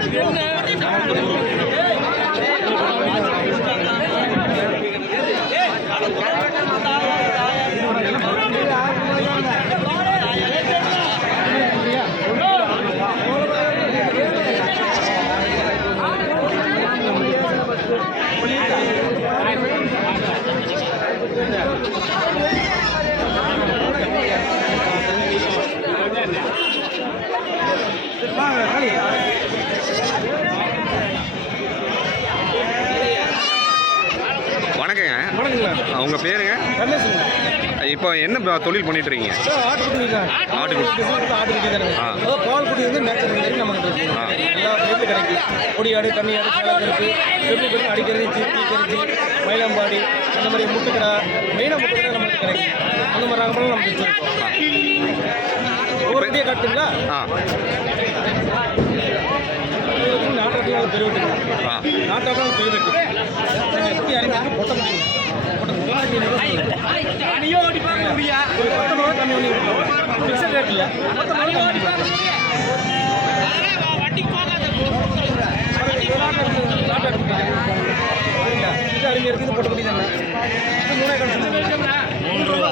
வணக்கங்க உங்கள் பேருங்க இப்போ என்ன தொழில் பண்ணிட்டு இருக்கீங்க ஆட்டுக்குட்டி ஆ. பால் குட்டி வந்து நமக்கு இருக்கு ஆ. எல்லா பயிலும் கிடைக்கும் கொடி ஆடு கண்ணி ஆடு சேலக்கருப்பு எப்படி அடிக்கிறது சித்தி கரிச்சி மயிலம்பாடி அந்த மாதிரி முட்டுக்கடா மெயினாக முட்டுக்கடா நமக்கு கிடைக்கும் அந்த மாதிரி ரகமெல்லாம் நமக்கு வச்சுருக்கோம் ஒரு குட்டியை காட்டுங்களா ஆ நாட்டாட்டம் பெருவெட்டு குட்டி அறிஞருக்கு பொட்டை ஒரு பத்தொன்பது ரூபா கம்மி பண்ணி ஃபிக்ஸட் ரேட் இல்லை பத்தொன்பது ரூபா கம்மி பண்ணி கொடுப்போம் அருமையாக இருக்குது போட்டு குட்டி தானே மூணே மூணு ரூபா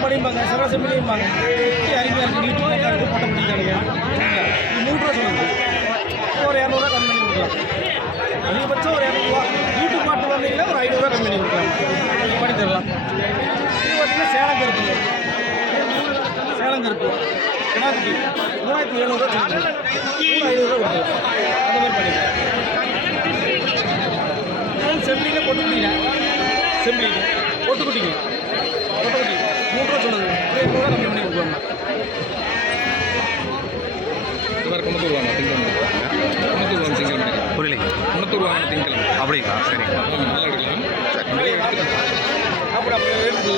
பார்த்தீங்கன்னா சரா செம்பிளிம்பாங்க அருமையாக இருக்குது நீட்டு தானுங்க மூணு ரூபா ஒரு இரநூறுவா கம்மி கொடுக்கலாம் அதிகபட்சம் ஒரு இரநூறுவா வீட்டு பாட்டு வந்தீங்கன்னா ஒரு ஐநூறுரூவா கம்மி பண்ணி கொடுக்கலாம். பண்ணி தரலாம். இது பார்த்தீங்கன்னா சேலம் கருப்பு. சேலம் கருப்பு. கிடாக்குட்டி மூவாயிரத்தி எழுநூறுவா கொடுக்கலாம். மூணு ஐநூறுரூவா கொடுக்கலாம். அந்த மாதிரி பண்ணிக்கலாம் செம்பிங்க பொட்டுக்குட்டிங்க செம்பிளிங்க பொட்டுக்குட்டிங்க பொட்டுக்குட்டி மூணு ரூபா சொல்லுங்க இரநூறுவா கம்மி பண்ணி கொடுக்கலாம் இவர் குணத்தூர் வாங்க திங்கக்கிழமை வாங்க திங்கக்கிழமை அப்படிங்களா? சரிங்க. ஆமாம் நல்லா எடுக்கலாம் அப்படி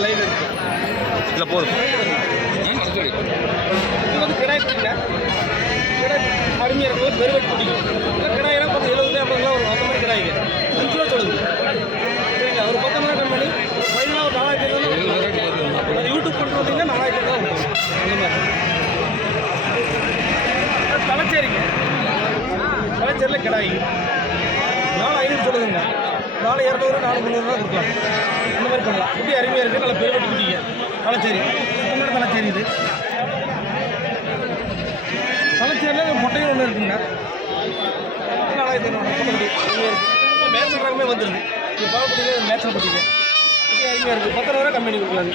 லைன் இல்லை போதும். வந்து கிடாய் குட்டிங்க கிடாய் அருமையாக இருக்கும். குட்டிங்க இல்லை கிடாயெல்லாம் பத்து எழுபது அந்த மாதிரி கிடாய்ங்க அஞ்சு ரூபா சொல்லுது. சரிங்களா? ஒரு பத்தொம்பது கம்பெனி ஒரு நாலாயிரத்தி அது யூடியூப் பண்ணுறது பார்த்தீங்கன்னா நாலாயிரத்தி வரும். அந்த மாதிரி. தலைச்சேரிங்க. தலைச்சேரியில் கிடாய். சொல்லுதுங்க. நாலு இரநூறு நாலு முந்நூறுரூவா கொடுக்கலாம். இந்த மாதிரி பண்ணலாம். குட்டி அருமையாக இருக்குது நல்லா பெரிய வெட்டி குட்டிங்க. தலைச்சேரி. முன்னாடி தலைச்சேரி இது. தலைச்சேரியில் மொட்டையும் ஒன்று இருக்குங்க. நாலாயிரத்தி ஐநூறு மேட்சல் ரகமே வந்துருது. இது பாவப்பட்டியே மேட்சல் குட்டிங்க குட்டி அருமையாக இருக்குது பத்து ரூபா கம்பெனி கொடுக்கலாம்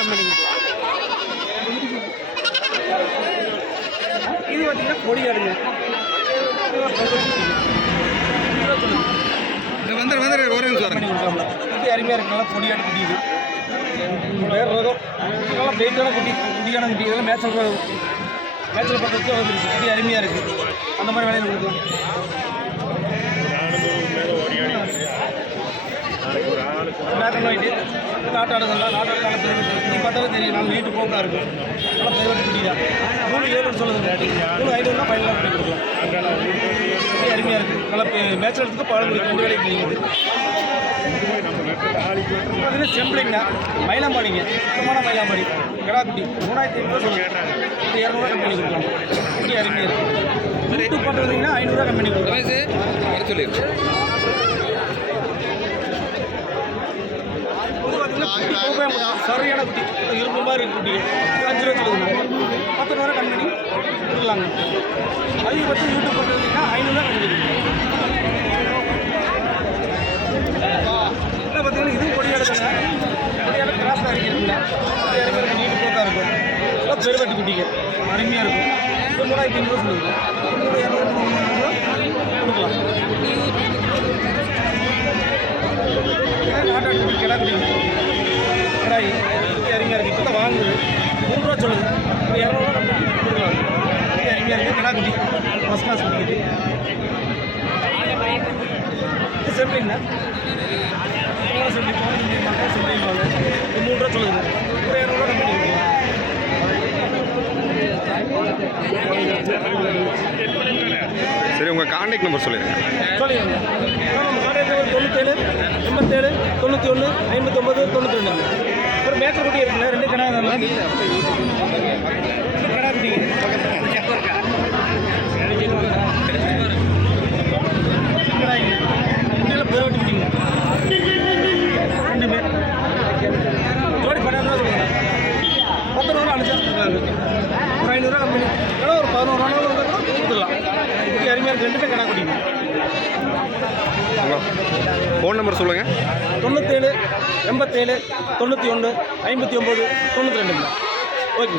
கம்பெனி இது பார்த்தீங்கன்னா கொடி ஆடுங்க வந்து வந்து ஒரே நிமிஷம் குட்டி அருமையாக இருக்கு. நல்லா பொடியான குட்டி இது. வேறு ரகம் நல்லா வெயிட்டான குட்டி குட்டியான குட்டி. இதெல்லாம் மேட்சல் மேட்சல் பக்கத்துக்கு வந்துருச்சு. குட்டி அருமையாக இருக்குது அந்த மாதிரி வேலையில் கொடுக்கலாம் நாட்டன் ஒயிட்டு நாட்டாடுங்கள்லாம் நாட்டாடு காலத்தில் குட்டி பார்த்தாலே தெரியும். நாலு நீட்டு போக்கா இருக்கும் நல்லா பிரைவேட் குட்டி தான். மூணு ஏழு சொல்லுதுங்க மூணு ஐநூறுனா ஃபைனலாக பண்ணி கொடுக்கலாம். அருமையாக இருக்குது நல்லா மேட்ச் எடுத்துக்கு பால் ரெண்டு வேலைக்கு கிடைக்குது பார்த்தீங்கன்னா செம்பிளிங்கண்ணா மயிலாம்பாடிங்க. சுத்தமான மயிலாம்பாடி. கிடாக்குட்டி மூணாயிரத்தி ஐநூறுவா சொல்லுங்கள் இரநூறுவா கம்பெனி கொடுக்கலாம். குட்டி அருமையாக இருக்குது யூடியூப் பாட்டு வந்தீங்கன்னா ஐநூறுரூவா கம்பெனி கொடுக்கலாம். ரமேஷ் வர சொல்லிடு இது பார்த்தீங்கன்னா குட்டி போகவே மாட்டான் சரியான குட்டி. இரும்பு மாதிரி இருக்கு குட்டி. அஞ்சு ரூபா சொல்லுங்க பத்து ரூபா கம்பெனி கொடுக்கலாங்க. அதிகபட்சம் யூடியூப் பாட்டு வந்தீங்கன்னா ஐநூறுரூவா கம்பெனி இல்லை பார்த்தீங்கன்னா இதுவும் கொடியாடுதுங்க கொடியாடு கிராஸாக இருக்குங்களா அது இறங்குறது நீட்டு போக்கா இருக்கும் எல்லாம் பெருவட்டி குட்டிங்க அருமையாக இருக்கும். இது மூணாயிரத்தி ஐநூறுவா சொல்லுங்க இரநூறு கொடுக்கலாம் நாட்டாடு குட்டி கடாய் அருமையாக இருக்குது இப்போ தான் வாங்குது மூணு ரூபா சொல்லுது? இப்போ இரநூறுவா கொடுக்கலாம் அருமையாக இருக்குது கிடாக்குடி ஃபஸ்ட் கிளாஸ் குட்டிக்குது செம்பிளிங்க சோழ செம்பி கோழ செம்பிம்பாங்க செம்பிம்பாங்க மூணு ரூபா சொல்லுது ஒரு இரநூறுவா கம்மி பண்ணிக்கலாம் சரி உங்கள் கான்டாக்ட் நம்பர் சொல்லிடுங்க சொல்லிடுங்க தொண்ணூற்றேழு எண்பத்தேழு தொண்ணூற்றி ஒன்று ஐம்பத்தொம்பது தொண்ணூற்றி ரெண்டு ஒரு மேக்கர் குட்டி இருக்குல்ல ரெண்டு கடை ரெண்டு கடை குட்டிங்க கடாய்ங்க குட்டியில் பேர் வெட்டிக்கிட்டீங்க ரெண்டு பேர் ஜோடி பன்னெண்டு ரூபா சொல்லுங்க பத்து ரூபா அனுப்பிச்சு கொடுக்கலாங்க ஒரு ஐநூறுரூவா கம்மி ஏன்னா ஒரு பதினோரு ரூபா கொடுத்துடலாம் இருக்கு ரெண்டுமே கடை குட்டிங்க உங்கள் ஃபோன் நம்பர் சொல்லுங்கள் தொண்ணூற்றேழு எண்பத்தேழு தொண்ணூற்றி ஒன்று ஐம்பத்தி ஒம்பது தொண்ணூற்றி ரெண்டுங்க ஓகே.